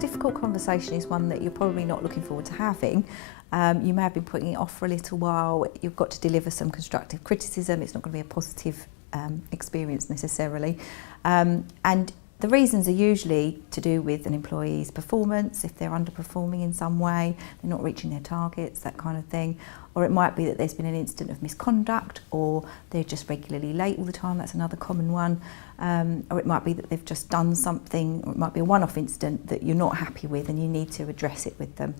difficult conversation is one that you're probably not looking forward to having. You may have been putting it off for a little while. You've got to deliver some constructive criticism. It's not going to be a positive experience necessarily. And the reasons are usually to do with an employee's performance, if they're underperforming in some way, they're not reaching their targets, that kind of thing. Or it might be that there's been an incident of misconduct, or they're just regularly late all the time, that's another common one. Or it might be that they've just done something, or it might be a one-off incident that you're not happy with and you need to address it with them.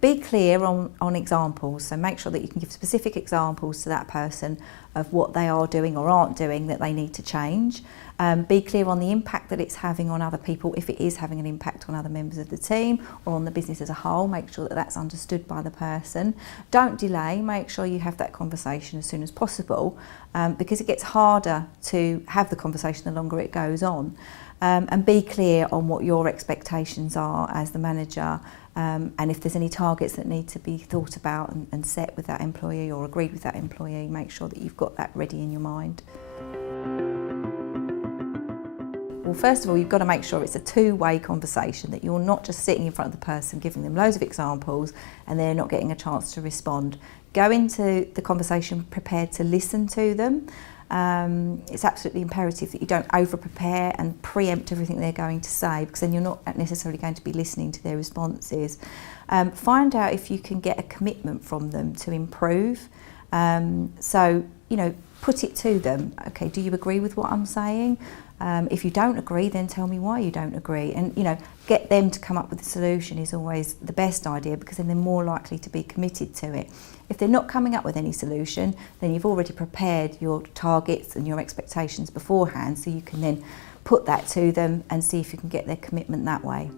Be clear on examples, so make sure that you can give specific examples to that person of what they are doing or aren't doing that they need to change. Be clear on the impact that it's having on other people, if it is having an impact on other members of the team or on the business as a whole. Make sure that that's understood by the person. Don't delay, make sure you have that conversation as soon as possible, because it gets harder to have the conversation the longer it goes on. And be clear on what your expectations are as the manager, and if there's any targets that need to be thought about and set with that employee or agreed with that employee, make sure that you've got that ready in your mind. Well, first of all, you've got to make sure it's a two-way conversation, that you're not just sitting in front of the person giving them loads of examples and they're not getting a chance to respond. Go into the conversation prepared to listen to them. It's absolutely imperative that you don't over-prepare and preempt everything they're going to say, because then you're not necessarily going to be listening to their responses. Find out if you can get a commitment from them to improve. So, put it to them. Okay, do you agree with what I'm saying? If you don't agree, then tell me why you don't agree. And, get them to come up with a solution is always the best idea, because then they're more likely to be committed to it. If they're not coming up with any solution, then you've already prepared your targets and your expectations beforehand, so you can then put that to them and see if you can get their commitment that way.